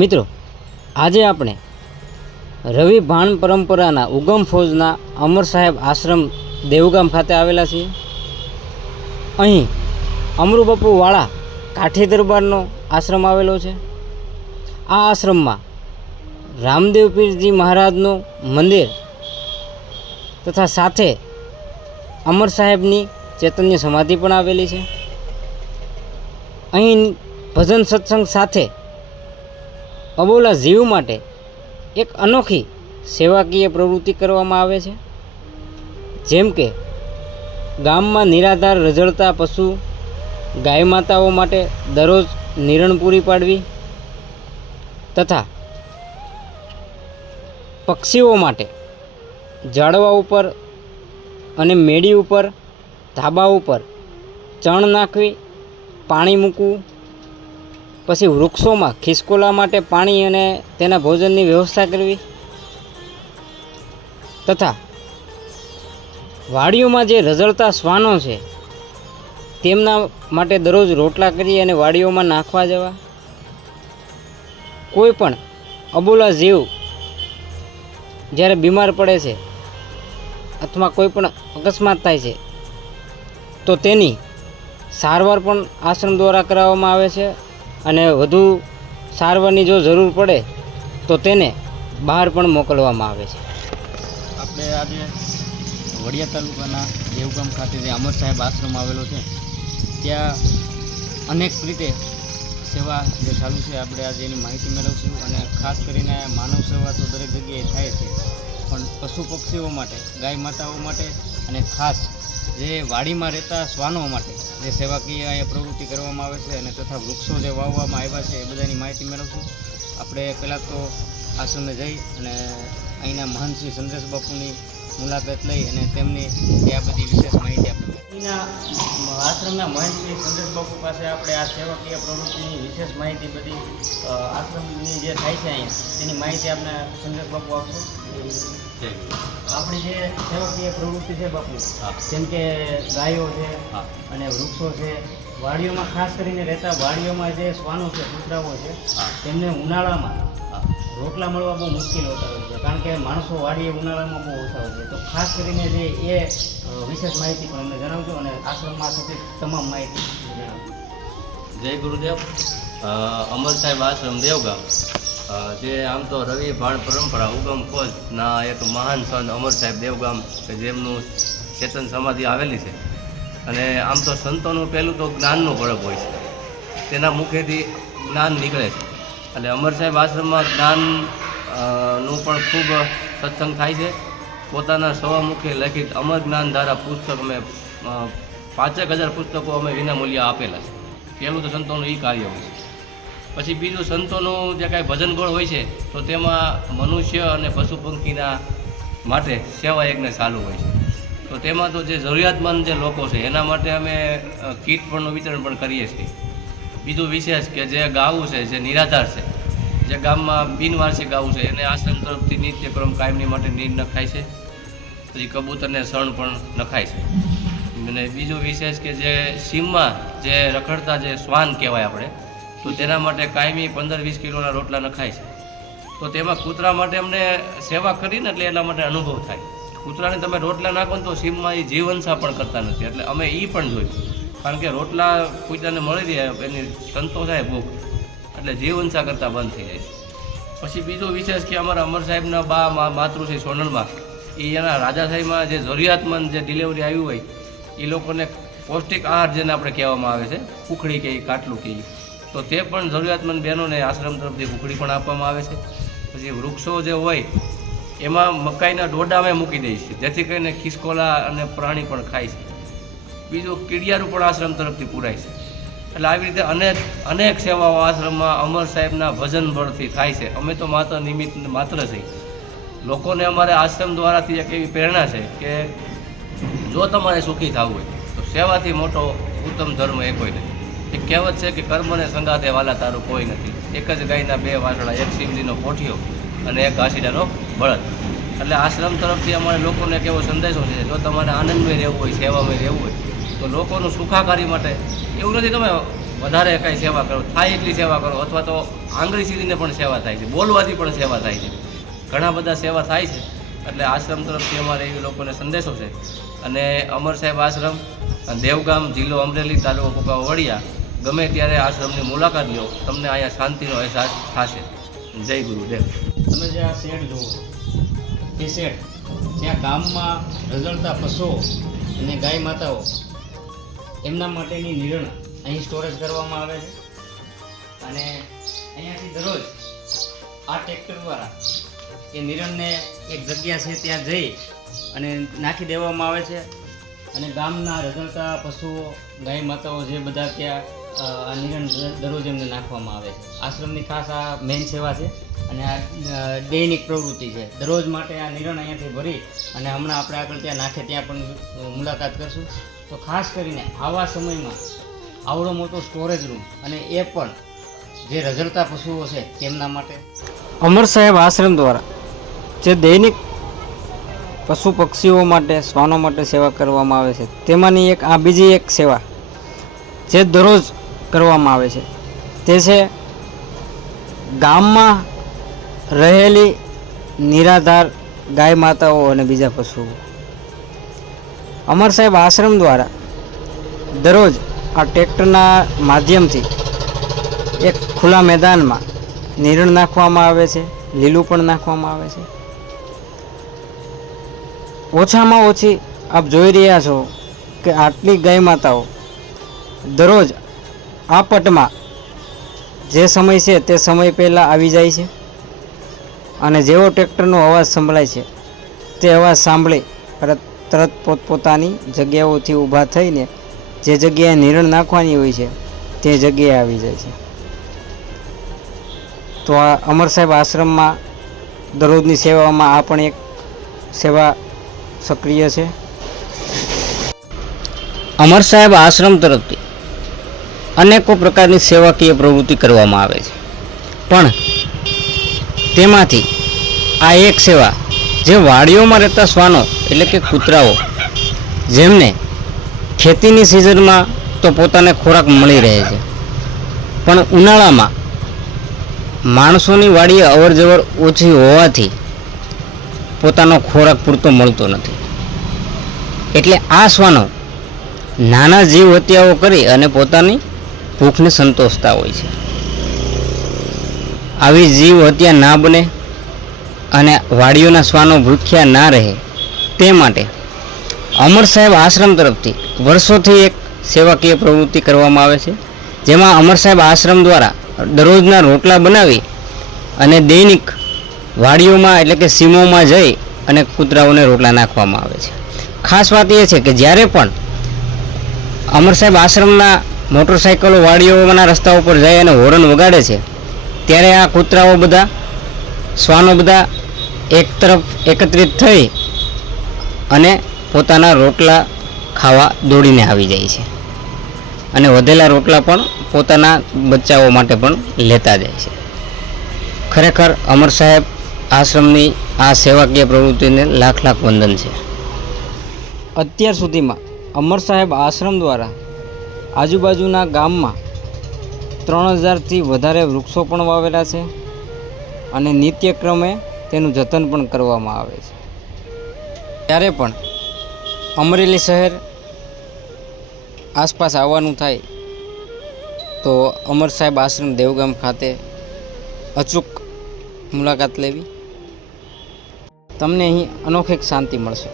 મિત્રો, આજે આપણે રવિ ભાણ પરંપરાના ઉગમ ફૌજના અમર સાહેબ આશ્રમ દેવગામ ખાતે આવેલા છીએ. અહીં અમરુબાપુ વાળા કાઠી દરબારનો આશ્રમ આવેલો છે. આ આશ્રમમાં રામદેવ પીરજી મહારાજનું મંદિર તથા સાથે અમર સાહેબની ચૈતન્ય સમાધિ પણ આવેલી છે. અહીં ભજન સત્સંગ સાથે અબોલા જીવ માટે એક અનોખી સેવાકીય પ્રવૃત્તિ કરવામાં આવે છે. જેમ કે ગામમાં નિરાધાર રઝળતા પશુ ગાય માતાઓ માટે દરરોજ નિરણ પૂરી પાડવી તથા પક્ષીઓ માટે ઝાડવા ઉપર અને મેડી ઉપર ધાબા ઉપર ચણ નાખવી, પાણી મૂકવું, પછી વૃક્ષોમાં ખિસકોલા માટે પાણી અને તેના ભોજનની વ્યવસ્થા કરવી તથા વાડીઓમાં જે રઝળતા શ્વાનો છે તેમના માટે દરરોજ રોટલા કરી અને વાડીઓમાં નાખવા જવા. કોઈ પણ અબોલા જીવ જ્યારે બીમાર પડે છે અથવા કોઈ પણ અકસ્માત થાય છે તો તેની સારવાર પણ આશ્રમ દ્વારા કરાવવામાં આવે છે અને વધુ સારવારની જો જરૂર પડે તો તેને બહાર પણ મોકલવામાં આવે છે. આપણે આજે વડિયા તાલુકાના દેવગામ ખાતે જે અમર સાહેબ આશ્રમ આવેલો છે ત્યાં અનેક રીતે સેવા જે ચાલુ છે આપણે આજે એની માહિતી મેળવશું. અને ખાસ કરીને માનવ સેવા તો દરેક જગ્યાએ થાય છે, પણ પશુ પક્ષીઓ માટે, ગાય માતાઓ માટે અને ખાસ જે વાડીમાં રહેતા શ્વાનો માટે જે સેવાકીય એ પ્રવૃત્તિ કરવામાં આવે છે અને તથા વૃક્ષો જે વાવવામાં આવ્યા છે એ બધાની માહિતી મેળવશું. આપણે પહેલાં તો આશ્રમે જઈ અને અહીંના મહંત શ્રી સંદેશ બાપુની મુલાકાત લઈ અને તેમની આ બધી વિશેષ માહિતી આપણે અહીંના આશ્રમના મહંત શ્રી સંદેશ બાપુ પાસે આપણે આ સેવાકીય પ્રવૃત્તિની વિશેષ માહિતી બધી આશ્રમની જે થાય છે અહીંયા તેની માહિતી આપણે સંદેશ બાપુ આપશો. આપણી જે સેવાકીય પ્રવૃત્તિ છે બાપુ, જેમ કે ગાયો છે અને વૃક્ષો છે, વાડીઓમાં ખાસ કરીને રહેતા વાડીઓમાં જે શ્વાનો છે, કૂતરાઓ છે, તેમને ઉનાળામાં રોટલા મળવા બહુ મુશ્કેલ હોતા હોય છે, કારણ કે માણસો વાડીએ ઉનાળામાં બહુ ઓછા હોય છે. તો ખાસ કરીને જે એ વિશેષ માહિતી પણ અમને જણાવજો અને આશ્રમમાં થતી તમામ માહિતી જણાવજો. જય ગુરુદેવ. અમર સાહેબ આશ્રમ દેવગામ જે આમ તો રવિ ભાણ પરંપરા ઉગમ ખોજના એક મહાન સંત અમર સાહેબ દેવગામ કે જેમનું ચેતન સમાધિ આવેલી છે. અને આમ તો સંતોનું પહેલું તો જ્ઞાનનું પરબ હોય છે, તેના મુખેથી જ્ઞાન નીકળે છે. એટલે અમર સાહેબ આશ્રમમાં જ્ઞાન નું પણ ખૂબ સત્સંગ થાય છે. પોતાના સ્વમુખે લખિત અમર જ્ઞાન ધારા પુસ્તક અમે 5,000 પુસ્તકો અમે વિનામૂલ્ય આપેલા છે. પહેલું તો સંતોનું એ કાર્ય હોય છે. પછી બીજું સંતોનું જે કાંઈ ભજન ગોળ હોય છે તો તેમાં મનુષ્ય અને પશુ પંખીના માટે સેવા યજ્ઞ ચાલુ હોય છે. તો તેમાં તો જે જરૂરિયાતમંદ જે લોકો છે એના માટે અમે કીટ પણનું વિતરણ પણ કરીએ છીએ. બીજું વિશેષ કે જે ગાવું છે, જે નિરાધાર છે, જે ગામમાં બિનવાર્ષિક ગાવું છે, એને આશ્રમ તરફથી નિત્યક્રમ કાયમની માટે નીર નખાય છે. પછી કબૂતરને શણ પણ નખાય છે. અને બીજું વિશેષ કે જે સીમમાં જે રખડતા જે શ્વાન કહેવાય આપણે, તો તેના માટે કાયમી 15-20 કિલોના રોટલા નખાય છે. તો તેમાં કૂતરા માટે અમને સેવા કરીને એટલે એટલા માટે અનુભવ થાય. કૂતરાને તમે રોટલા નાખો ને તો સીમમાં એ જીવનસા પણ કરતા નથી, એટલે અમે એ પણ જોયું. કારણ કે રોટલા કૂતરાને મળી રહે એની સંતોષ થાય ભૂખ, એટલે જીવનસા કરતાં બંધ થઈ જાય. પછી બીજું વિશેષ કે અમારા અમર સાહેબના બા માતૃશ્રી સોનલમાં એ એના રાજાશાહીમાં જે જરૂરિયાતમંદ જે ડિલિવરી આવ્યું હોય એ લોકોને પૌષ્ટિક આહાર જેને આપણે કહેવામાં આવે છે, કુખડી કે કાટલું કે, તો તે પણ જરૂરિયાતમંદ બહેનોને આશ્રમ તરફથી કુખડી પણ આપવામાં આવે છે. પછી વૃક્ષો જે હોય એમાં મકાઈના ડોડા અમે મૂકી દઈએ છીએ, જેથી કરીને ખિસકોલા અને પ્રાણી પણ ખાય છે. બીજું કીડિયારું પણ આશ્રમ તરફથી પૂરાય છે. એટલે આવી રીતે અનેક સેવાઓ આશ્રમમાં અમર સાહેબના ભજન બળથી થાય છે. અમે તો નિમિત્ત માત્ર છીએ. લોકોને અમારે આશ્રમ દ્વારાથી એક એવી પ્રેરણા છે કે જો તમારે સુખી થવું હોય તો સેવાથી મોટો ઉત્તમ ધર્મ એ કોઈ નથી. એક કહેવત છે કે કર્મને સંગાથે વાલા તારું કોઈ નથી. એક જ ગાયના 2 વાસણા, એક શિવજીનો કોઠિયો અને એક ઘાસીડાનો બળદ. એટલે આશ્રમ તરફથી અમારે લોકોને એક એવો સંદેશો છે, જો તમારે આનંદમય રહેવું હોય, સેવામય રહેવું હોય તો લોકોનું સુખાકારી માટે એવું નથી તમે વધારે કાંઈ સેવા કરો, થાય એટલી સેવા કરો, અથવા તો આંગળી સીધીને પણ સેવા થાય છે, બોલવાથી પણ સેવા થાય છે, ઘણા બધા સેવા થાય છે. એટલે આશ્રમ તરફથી અમારે એવી લોકોને સંદેશો છે. અને અમર સાહેબ આશ્રમ, દેવગામ, જિલ્લો અમરેલી, તાલુકો કુકાવા, વડિયા, ગમે ત્યારે આશ્રમની મુલાકાત લો, તમને અહીંયા શાંતિનો અહેસાસ થશે. જય ગુરુદેવ. તમે જે આ શેડ જુઓ, એ શેડ જ્યાં ગામમાં રઝળતા પશુઓ અને ગાય માતાઓ એમના માટેની નિરણ અહીં સ્ટોરેજ કરવામાં આવે છે. અને અહીંયાથી દરરોજ આ ટ્રેક્ટર દ્વારા એ નિરણને એક જગ્યા છે ત્યાં જઈ અને નાખી દેવામાં આવે છે. અને ગામના રઝળતા પશુઓ, ગાય માતાઓ જે બધા ત્યાં આ નિરણ દરરોજ એમને નાખવામાં આવે છે. આશ્રમની ખાસ આ મેઇન સેવા છે અને આ દૈનિક પ્રવૃત્તિ છે. દરરોજ માટે આ નિરણ અહીંયાથી ભરી અને હમણાં આપણે આગળ ત્યાં નાખે ત્યાં પણ મુલાકાત કરશું. તો ખાસ કરીને આવા સમયમાં આવડો મોટો સ્ટોરેજ રૂમ, અને એ પણ જે રઝળતા પશુઓ છે તેમના માટે. અમર સાહેબ આશ્રમ દ્વારા જે દૈનિક પશુ પક્ષીઓ માટે, શ્વાનો માટે સેવા કરવામાં આવે છે, તેમાંની એક આ બીજી એક સેવા જે દરરોજ કરવામાં આવે છે તે છે ગામમાં રહેલી નિરાધાર ગાય માતાઓ અને બીજા પશુઓ. અમર સાહેબ આશ્રમ દ્વારા દરરોજ આ ટ્રેક્ટરના માધ્યમથી એક ખુલ્લા મેદાનમાં નિરણ નાખવામાં આવે છે, લીલું પણ નાખવામાં આવે છે. ઓછામાં ઓછી આપ જોઈ રહ્યા છો કે આટલી ગાય માતાઓ દરરોજ આ પટમાં જે સમય છે તે સમય પહેલાં આવી જાય છે અને જેવો ટ્રેક્ટરનો અવાજ સંભળાય છે તે અવાજ સાંભળી તરત પોતપોતાની જગ્યાઓથી ઊભા થઈને જે જગ્યાએ નિરણ નાખવાની હોય છે તે જગ્યાએ આવી જાય છે. તો આ અમર સાહેબ આશ્રમમાં દરરોજની સેવામાં આ પણ એક સેવા સક્રિય છે. અમર સાહેબ આશ્રમ તરફથી અનેકો પ્રકારની સેવાકીય પ્રવૃત્તિ કરવામાં આવે છે, પણ તેમાંથી આ એક સેવા જે વાડીઓમાં રહેતા શ્વાનો એટલે કે કૂતરાઓ, જેમને ખેતીની સિઝનમાં તો પોતાને ખોરાક મળી રહે છે, પણ ઉનાળામાં માણસોની વાડીએ અવરજવર ઓછી હોવાથી પોતાનો ખોરાક પૂરતો મળતો નથી. એટલે આ શ્વાનો નાના જીવ હત્યાઓ કરી અને પોતાની ભૂખને સંતોષતા હોય છે. આવી જીવ હત્યા ના બને અને વાડીઓના શ્વાનો ભૂખ્યા ના રહે તે માટે અમર સાહેબ આશ્રમ તરફથી વર્ષોથી એક સેવાકીય પ્રવૃત્તિ કરવામાં આવે છે, જેમાં અમર સાહેબ આશ્રમ દ્વારા દરરોજના રોટલા બનાવી અને દૈનિક વાડીઓમાં એટલે કે સીમોમાં જઈ અને કૂતરાઓને રોટલા નાખવામાં આવે છે. ખાસ વાત એ છે કે જ્યારે પણ અમર સાહેબ આશ્રમના મોટરસાઇકલો વાડીઓના રસ્તા ઉપર જાય અને હોર્ન વગાડે છે, ત્યારે આ કૂતરાઓ બધા, શ્વાનો બધા એક તરફ એકત્રિત થઈ અને પોતાના રોટલા ખાવા દોડીને આવી જાય છે અને વધેલા રોટલા પણ પોતાના બચ્ચાઓ માટે પણ લેતા જાય છે. ખરેખર અમર સાહેબ આશ્રમની આ સેવાકીય પ્રવૃત્તિને લાખ લાખ વંદન છે. અત્યાર સુધીમાં અમર સાહેબ આશ્રમ દ્વારા આજુબાજુના ગામમાં 3000થી વધારે વૃક્ષો પણ વાવેલા છે અને નિત્યક્રમે તેનું જતન પણ કરવામાં આવે છે. ત્યારે પણ અમરેલી શહેર આસપાસ આવવાનું થાય તો અમર સાહેબ આશ્રમ દેવગામ ખાતે અચૂક મુલાકાત લેવી. તમને અહીં અનોખી શાંતિ મળશે.